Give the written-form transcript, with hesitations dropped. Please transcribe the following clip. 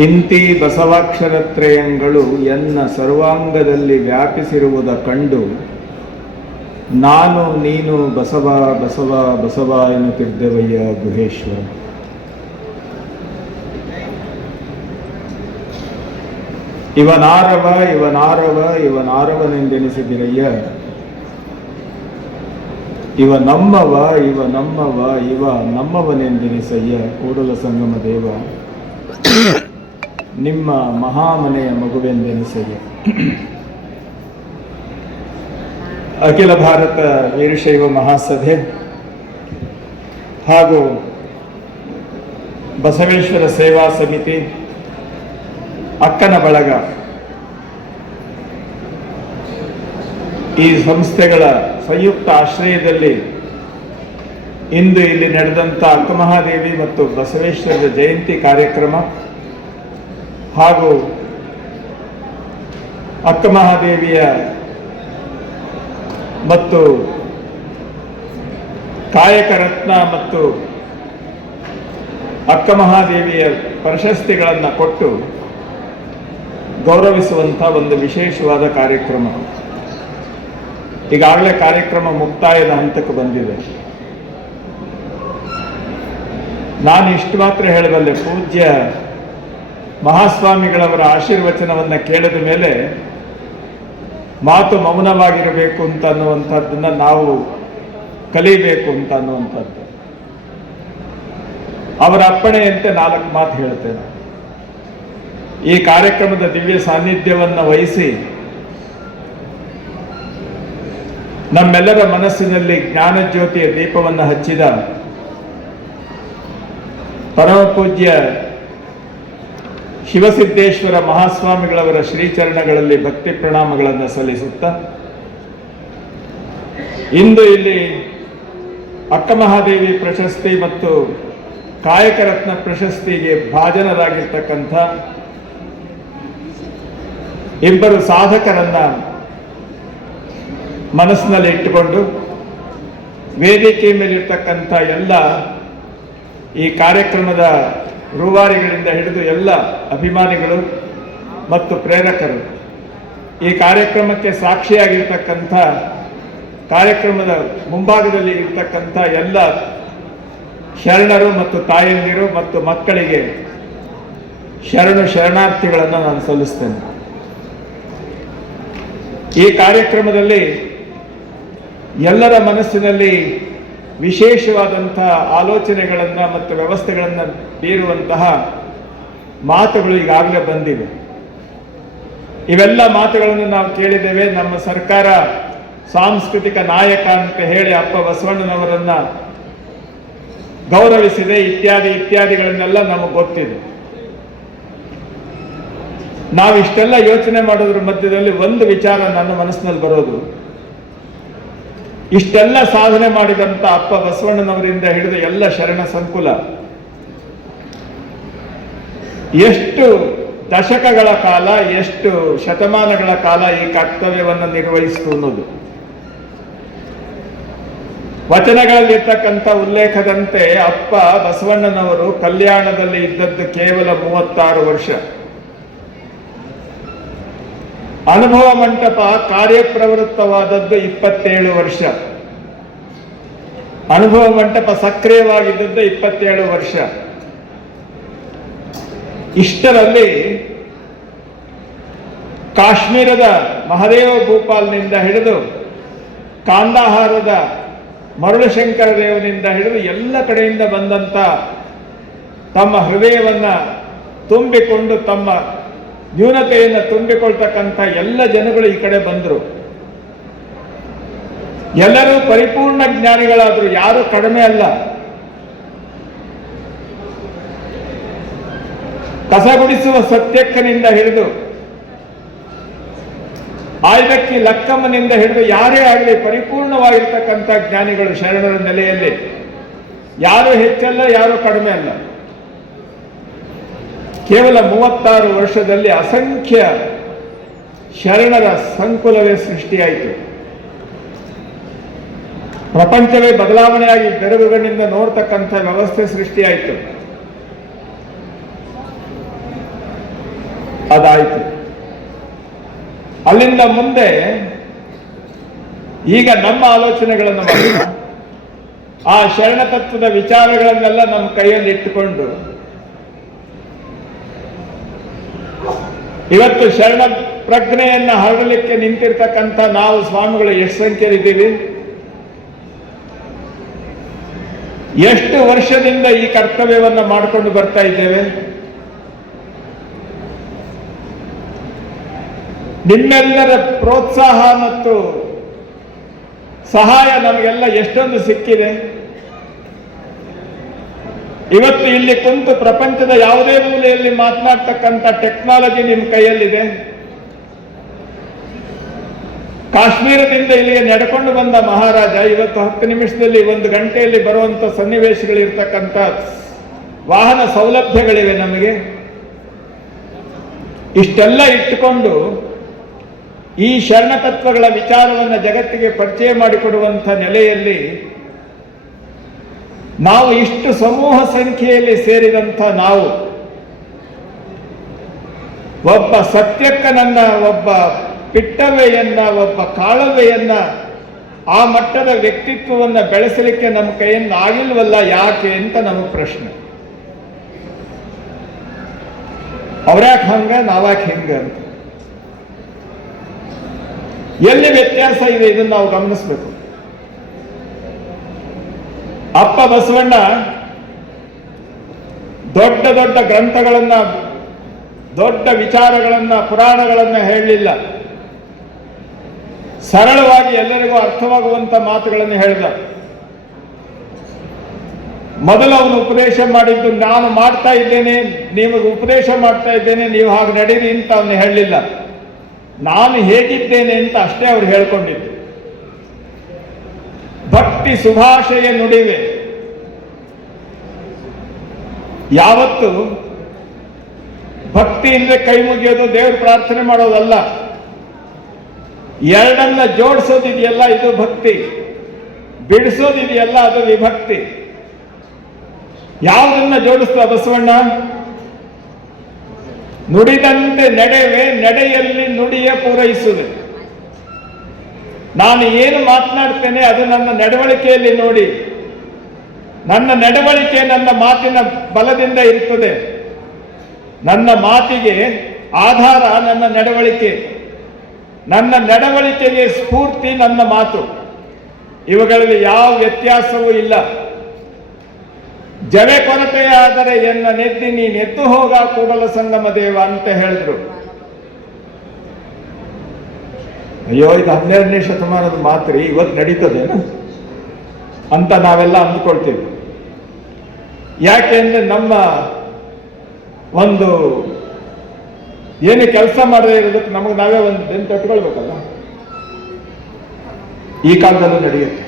ಇಂತಿ ಬಸವಾಕ್ಷರತ್ರಯಗಳು ಎನ್ನ ಸರ್ವಾಂಗದಲ್ಲಿ ವ್ಯಾಪಿಸಿರುವುದ ಕಂಡು ನಾನು ನೀನು ಬಸವ ಬಸವ ಬಸವ ಎನ್ನುತ್ತಿದ್ದೆವಯ್ಯ ಗುಹೇಶ್ವರ. ಇವನಾರವ ಇವನಾರವ ಇವನಾರವನೆಂದೆನಿಸಿದಿರಯ್ಯ, ಇವ ನಮ್ಮವ ಇವ ನಮ್ಮವ ಇವ ನಮ್ಮವನೆಂದೆನಿಸಯ್ಯ. ಕೂಡಲ ಸಂಗಮ ದೇವ ನಿಮ್ಮ ಮಹಾಮನೆಯ ಮಗುವೆಂದೆನಿಸಯ್ಯ. ಅಖಿಲ ಭಾರತ ವೀರಶೈವ ಮಹಾಸಭೆ ಹಾಗೂ ಬಸವೇಶ್ವರ ಸೇವಾ ಸಮಿತಿ, ಅಕ್ಕನ ಬಳಗ, ಈ ಸಂಸ್ಥೆಗಳ ಸಂಯುಕ್ತ ಆಶ್ರಯದಲ್ಲಿ ಇಂದು ಇಲ್ಲಿ ನಡೆದಂಥ ಅಕ್ಕಮಹಾದೇವಿ ಮತ್ತು ಬಸವೇಶ್ವರದ ಜಯಂತಿ ಕಾರ್ಯಕ್ರಮ ಹಾಗೂ ಅಕ್ಕಮಹಾದೇವಿಯ ಮತ್ತು ಕಾಯಕ ರತ್ನ ಮತ್ತು ಅಕ್ಕಮಹಾದೇವಿಯ ಪ್ರಶಸ್ತಿಗಳನ್ನು ಕೊಟ್ಟು ಗೌರವಿಸುವಂಥ ಒಂದು ವಿಶೇಷವಾದ ಕಾರ್ಯಕ್ರಮ. ಈಗಾಗಲೇ ಕಾರ್ಯಕ್ರಮ ಮುಕ್ತಾಯದ ಹಂತಕ್ಕೆ ಬಂದಿದೆ. ನಾನು ಇಷ್ಟು ಮಾತ್ರ ಹೇಳಬಲ್ಲೆ, ಪೂಜ್ಯ ಮಹಾಸ್ವಾಮಿಗಳವರ ಆಶೀರ್ವಚನವನ್ನು ಕೇಳಿದ ಮೇಲೆ ಮಾತು ಮೌನವಾಗಿರಬೇಕು ಅಂತ ಅನ್ನುವಂಥದ್ದನ್ನು ನಾವು ಕಲಿಬೇಕು ಅಂತ ಅನ್ನುವಂಥದ್ದು. ಅವರ ಅಪ್ಪಣೆಯಂತೆ 4 ಮಾತು ಹೇಳ್ತೇನೆ. ಈ ಕಾರ್ಯಕ್ರಮದ ದಿವ್ಯ ಸಾನ್ನಿಧ್ಯವನ್ನು ವಹಿಸಿ ನಮ್ಮೆಲ್ಲರ ಮನಸ್ಸಿನಲ್ಲಿ ಜ್ಞಾನಜ್ಯೋತಿಯ ದೀಪವನ್ನು ಹಚ್ಚಿದ ಪರಮ ಪೂಜ್ಯ ಶಿವಸಿದ್ದೇಶ್ವರ ಮಹಾಸ್ವಾಮಿಗಳವರ ಶ್ರೀಚರಣಗಳಲ್ಲಿ ಭಕ್ತಿ ಪ್ರಣಾಮಗಳನ್ನು ಸಲ್ಲಿಸುತ್ತಾ, ಇಂದು ಇಲ್ಲಿ ಅಕ್ಕಮಹಾದೇವಿ ಪ್ರಶಸ್ತಿ ಮತ್ತು ಕಾಯಕ ರತ್ನ ಪ್ರಶಸ್ತಿಗೆ ಭಾಜನರಾಗಿರ್ತಕ್ಕಂಥ ಇಬ್ಬರು ಸಾಧಕರನ್ನ ಮನಸ್ಸಿನಲ್ಲಿ ಇಟ್ಟುಕೊಂಡು ವೇದಿಕೆ ಮೇಲಿರ್ತಕ್ಕಂಥ ಎಲ್ಲ ಈ ಕಾರ್ಯಕ್ರಮದ ರೂವಾರಿಗಳಿಂದ ಹಿಡಿದು ಎಲ್ಲ ಅಭಿಮಾನಿಗಳು ಮತ್ತು ಪ್ರೇರಕರು, ಈ ಕಾರ್ಯಕ್ರಮಕ್ಕೆ ಸಾಕ್ಷಿಯಾಗಿರ್ತಕ್ಕಂಥ, ಕಾರ್ಯಕ್ರಮದ ಮುಂಭಾಗದಲ್ಲಿ ಇರ್ತಕ್ಕಂಥ ಎಲ್ಲ ಶರಣರು ಮತ್ತು ತಾಯಂದಿರು ಮತ್ತು ಮಕ್ಕಳಿಗೆ ಶರಣಾರ್ಥಿಗಳನ್ನು ನಾನು ಸಲ್ಲಿಸ್ತೇನೆ. ಈ ಕಾರ್ಯಕ್ರಮದಲ್ಲಿ ಎಲ್ಲರ ಮನಸ್ಸಿನಲ್ಲಿ ವಿಶೇಷವಾದಂಥ ಆಲೋಚನೆಗಳನ್ನು ಮತ್ತು ವ್ಯವಸ್ಥೆಗಳನ್ನು ಬೀರುವಂತಹ ಮಾತುಗಳು ಈಗಾಗಲೇ ಬಂದಿವೆ. ಇವೆಲ್ಲ ಮಾತುಗಳನ್ನು ನಾವು ಕೇಳಿದ್ದೇವೆ. ನಮ್ಮ ಸರ್ಕಾರ ಸಾಂಸ್ಕೃತಿಕ ನಾಯಕ ಅಂತ ಹೇಳಿ ಅಪ್ಪ ಬಸವಣ್ಣನವರನ್ನ ಗೌರವಿಸಿದೆ, ಇತ್ಯಾದಿಗಳನ್ನೆಲ್ಲ ನಮಗೆ ಗೊತ್ತಿದೆ. ನಾವಿಷ್ಟೆಲ್ಲ ಯೋಚನೆ ಮಾಡೋದ್ರ ಮಧ್ಯದಲ್ಲಿ ಒಂದು ವಿಚಾರ ನನ್ನ ಮನಸ್ಸಿನಲ್ಲಿ ಬರೋದು, ಇಷ್ಟೆಲ್ಲ ಸಾಧನೆ ಮಾಡಿದಂಥ ಅಪ್ಪ ಬಸವಣ್ಣನವರಿಂದ ಹಿಡಿದು ಎಲ್ಲ ಶರಣ ಸಂಕುಲ ಎಷ್ಟು ದಶಕಗಳ ಕಾಲ, ಎಷ್ಟು ಶತಮಾನಗಳ ಕಾಲ ಈ ಕರ್ತವ್ಯವನ್ನು ನಿರ್ವಹಿಸಿತು ಅನ್ನೋದು. ವಚನಗಳಲ್ಲಿರ್ತಕ್ಕಂಥ ಉಲ್ಲೇಖದಂತೆ ಅಪ್ಪ ಬಸವಣ್ಣನವರು ಕಲ್ಯಾಣದಲ್ಲಿ ಇದ್ದದ್ದು ಕೇವಲ 36 ವರ್ಷ. ಅನುಭವ ಮಂಟಪ ಕಾರ್ಯಪ್ರವೃತ್ತವಾದದ್ದು 27 ವರ್ಷ. ಅನುಭವ ಮಂಟಪ ಸಕ್ರಿಯವಾಗಿದ್ದದ್ದು 27 ವರ್ಷ. ಇಷ್ಟರಲ್ಲಿ ಕಾಶ್ಮೀರದ ಮಹದೇವ ಭೂಪಾಲ್ನಿಂದ ಹಿಡಿದು ಕಾಂದಾಹಾರದ ಮರುಳಶಂಕರ ದೇವನಿಂದ ಹಿಡಿದು ಎಲ್ಲ ಕಡೆಯಿಂದ ಬಂದಂಥ ತಮ್ಮ ಹೃದಯವನ್ನು ತುಂಬಿಕೊಂಡು ತಮ್ಮ ನ್ಯೂನತೆಯನ್ನು ತುಂಬಿಕೊಳ್ತಕ್ಕಂಥ ಎಲ್ಲ ಜನಗಳು ಈ ಕಡೆ ಬಂದರು. ಎಲ್ಲರೂ ಪರಿಪೂರ್ಣ ಜ್ಞಾನಿಗಳಾದರು, ಯಾರು ಕಡಿಮೆ ಅಲ್ಲ. ಕಸಗುಡಿಸುವ ಸತ್ಯಕ್ಕನಿಂದ ಹಿಡಿದು ಆಯ್ದಕ್ಕಿ ಲಕ್ಕಮ್ಮನಿಂದ ಹಿಡಿದು ಯಾರೇ ಆಗಲಿ ಪರಿಪೂರ್ಣವಾಗಿರ್ತಕ್ಕಂಥ ಜ್ಞಾನಿಗಳು ಶರಣರ ನೆಲೆಯಲ್ಲಿ. ಯಾರು ಹೆಚ್ಚಲ್ಲ, ಯಾರು ಕಡಿಮೆ ಅಲ್ಲ. ಕೇವಲ 36 ವರ್ಷದಲ್ಲಿ ಅಸಂಖ್ಯ ಶರಣರ ಸಂಕುಲವೇ ಸೃಷ್ಟಿಯಾಯಿತು. ಪ್ರಪಂಚವೇ ಬದಲಾವಣೆಯಾಗಿ ಬೆರಗುಗಳಿಂದ ನೋಡ್ತಕ್ಕಂಥ ವ್ಯವಸ್ಥೆ ಸೃಷ್ಟಿಯಾಯಿತು. ಅದಾಯಿತು. ಅಲ್ಲಿಂದ ಮುಂದೆ ಈಗ ನಮ್ಮ ಆಲೋಚನೆಗಳನ್ನು ಮಾಡೋಣ. ಆ ಶರಣ ತತ್ವದ ವಿಚಾರಗಳನ್ನೆಲ್ಲ ನಮ್ಮ ಕೈಯಲ್ಲಿ ಇಟ್ಟುಕೊಂಡು ಇವತ್ತು ಶರಣ ಪ್ರಜ್ಞೆಯನ್ನ ಹರಡಲಿಕ್ಕೆ ನಿಂತಿರ್ತಕ್ಕಂಥ ನಾವು ಸ್ವಾಮಿಗಳು ಎಷ್ಟು ಸಂಖ್ಯೆಯಲ್ಲಿದ್ದೀವಿ? ಎಷ್ಟು ವರ್ಷದಿಂದ ಈ ಕರ್ತವ್ಯವನ್ನ ಮಾಡಿಕೊಂಡು ಬರ್ತಾ ಇದ್ದೇವೆ? ನಿಮ್ಮೆಲ್ಲರ ಪ್ರೋತ್ಸಾಹ ಮತ್ತು ಸಹಾಯ ನಮಗೆಲ್ಲ ಎಷ್ಟೊಂದು ಸಿಕ್ಕಿದೆ. ಇವತ್ತು ಇಲ್ಲಿ ಕುಂತು ಪ್ರಪಂಚದ ಯಾವುದೇ ಮೂಲೆಯಲ್ಲಿ ಮಾತನಾಡ್ತಕ್ಕಂಥ ಟೆಕ್ನಾಲಜಿ ನಿಮ್ಮ ಕೈಯಲ್ಲಿದೆ. ಕಾಶ್ಮೀರದಿಂದ ಇಲ್ಲಿಗೆ ನಡ್ಕೊಂಡು ಬಂದ ಮಹಾರಾಜ ಇವತ್ತು 10 ನಿಮಿಷದಲ್ಲಿ 1 ಗಂಟೆಯಲ್ಲಿ ಬರುವಂತ ಸನ್ನಿವೇಶಗಳಿರ್ತಕ್ಕಂಥ ವಾಹನ ಸೌಲಭ್ಯಗಳಿವೆ ನಮಗೆ. ಇಷ್ಟೆಲ್ಲ ಇಟ್ಟುಕೊಂಡು ಈ ಶರಣ ತತ್ವಗಳ ವಿಚಾರವನ್ನು ಜಗತ್ತಿಗೆ ಪರಿಚಯ ಮಾಡಿಕೊಡುವಂಥ ನೆಲೆಯಲ್ಲಿ ನಾವು ಇಷ್ಟು ಸಮೂಹ ಸಂಖ್ಯೆಯಲ್ಲಿ ಸೇರಿದಂಥ ನಾವು ಒಬ್ಬ ಸತ್ಯಕ್ಕನನ್ನ, ಒಬ್ಬ ಪಿಟ್ಟವೆಯನ್ನ, ಒಬ್ಬ ಕಾಳವೆಯನ್ನ, ಆ ಮಟ್ಟದ ವ್ಯಕ್ತಿತ್ವವನ್ನು ಬೆಳೆಸಲಿಕ್ಕೆ ನಮ್ಮ ಕೈಯಿಂದ ಆಗಿಲ್ವಲ್ಲ ಯಾಕೆ ಅಂತ ನಮ್ಮ ಪ್ರಶ್ನೆ. ಅವ್ರ್ಯಾಕೆ ಹಂಗ, ನಾವ್ಯಾಕೆ ಹಿಂಗ ಅಂತ ಎಲ್ಲಿ ವ್ಯತ್ಯಾಸ ಇದೆ ಇದನ್ನು ನಾವು ಗಮನಿಸಬೇಕು. ಅಪ್ಪ ಬಸವಣ್ಣ ದೊಡ್ಡ ದೊಡ್ಡ ಗ್ರಂಥಗಳನ್ನ, ದೊಡ್ಡ ವಿಚಾರಗಳನ್ನ, ಪುರಾಣಗಳನ್ನ ಹೇಳಲಿಲ್ಲ. ಸರಳವಾಗಿ ಎಲ್ಲರಿಗೂ ಅರ್ಥವಾಗುವಂತ ಮಾತುಗಳನ್ನು ಹೇಳಿದ. ಮೊದಲು ಅವನು ಉಪದೇಶ ಮಾಡಿದ್ದು ನಾನು ಮಾಡ್ತಾ ಇದ್ದೇನೆ, ನಿಮಗೆ ಉಪದೇಶ ಮಾಡ್ತಾ ಇದ್ದೇನೆ, ನೀವು ಹಾಗೆ ನಡೀರಿ ಅಂತ ಅವನು ಹೇಳಲಿಲ್ಲ. ನಾನು ಹೇಗಿದ್ದೇನೆ ಅಂತ ಅಷ್ಟೇ ಅವ್ರು ಹೇಳ್ಕೊಂಡಿದ್ದು. ಭಕ್ತಿ ಸುಭಾಷೆಯ ನುಡಿವೆ. ಯಾವತ್ತು ಭಕ್ತಿಯಿಂದ ಕೈ ಮುಗಿಯೋದು, ದೇವ್ರ ಪ್ರಾರ್ಥನೆ ಮಾಡೋದಲ್ಲ. ಎರಡನ್ನ ಜೋಡಿಸೋದಿದೆಯಲ್ಲ ಇದು ಭಕ್ತಿ, ಬಿಡಿಸೋದಿದೆಯಲ್ಲ ಅದು ವಿಭಕ್ತಿ. ಯಾವುದನ್ನ ಜೋಡಿಸ್ತ ಬಸವಣ್ಣ? ನುಡಿದಂತೆ ನಡೆವೆ, ನಡೆಯಲ್ಲಿ ನುಡಿಯ ಪೂರೈಸುವೆ. ನಾನು ಏನು ಮಾತನಾಡ್ತೇನೆ ಅದು ನನ್ನ ನಡವಳಿಕೆಯಲ್ಲಿ ನೋಡಿ. ನನ್ನ ನಡವಳಿಕೆ ನನ್ನ ಮಾತಿನ ಬಲದಿಂದ ಇರುತ್ತದೆ. ನನ್ನ ಮಾತಿಗೆ ಆಧಾರ ನನ್ನ ನಡವಳಿಕೆ, ನನ್ನ ನಡವಳಿಕೆಗೆ ಸ್ಫೂರ್ತಿ ನನ್ನ ಮಾತು. ಇವುಗಳಲ್ಲಿ ಯಾವ ವ್ಯತ್ಯಾಸವೂ ಇಲ್ಲ. ಜವೆ ಕೊರತೆಯಾದರೆ ಎನ್ನ ನೆದ್ದಿ ನೀನೆತ್ತು ಹೋಗ ಕೂಡಲ ಸಂಗಮ ದೇವ ಅಂತ ಹೇಳಿದ್ರು. ಅಯ್ಯೋ ಇದು 12ನೇ ಶತಮಾನದ ಮಾತ್ರಿ, ಇವತ್ತು ನಡೀತದೇನು ಅಂತ ನಾವೆಲ್ಲ ಅಂದ್ಕೊಳ್ತೀವಿ. ಯಾಕೆ ಅಂದ್ರೆ ನಮ್ಮ ಒಂದು ಏನು ಕೆಲಸ ಮಾಡದೇ ಇರೋದಕ್ಕೆ ನಮಗೆ ನಾವೇ ಒಂದು ಬೆನ್ನು ತಟ್ಕೊಳ್ಬೇಕಲ್ಲ. ಈ ಕಾಲದಲ್ಲೂ ನಡೆಯುತ್ತೆ.